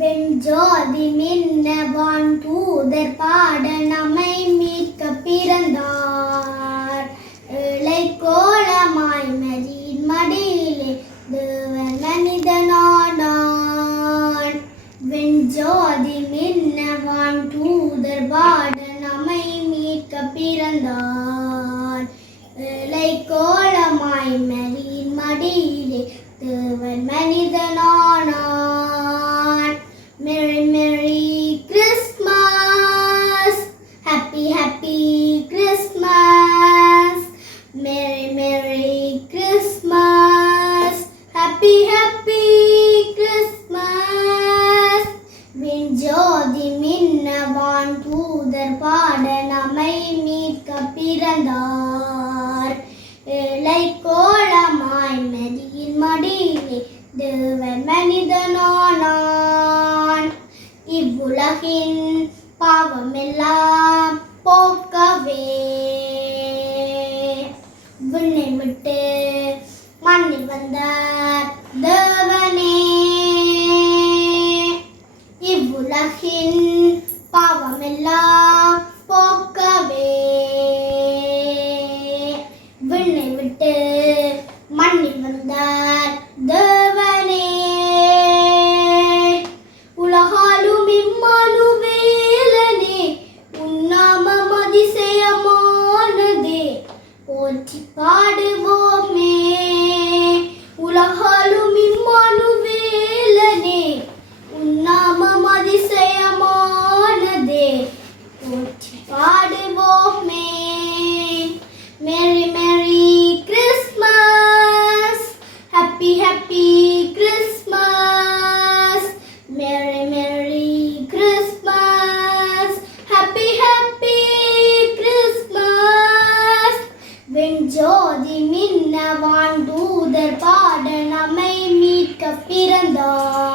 வெஞ்சோதி மின்னவான் தூதர் பாட நம்மை மீட்க பிறந்தார். இளை கோலமாய் மதியின் மடியிலே தேவன் மனிதனானான் வெஞ்சோதி மின்னவான் தூதர் பாட நம்மை மீட்க பிறந்தார். இளை கோலமாய் மதியின் மடியிலே தேவன் மனிதனானான் நம்மை மீட்க பிறந்தார் இளை கோலமாய் மதியின் மடியிலே தேவன் மனிதனானான். இவ்வுலகின் பாவமெல்லாம் போக்கவே. விண்ணை பாடுவோமே merry merry Christmas happy happy Christmas merry merry Christmas happy happy Christmas வெஞ்சோதி மின்னவான் தூதர் பாட நம்மை மீட்க பிறந்தார்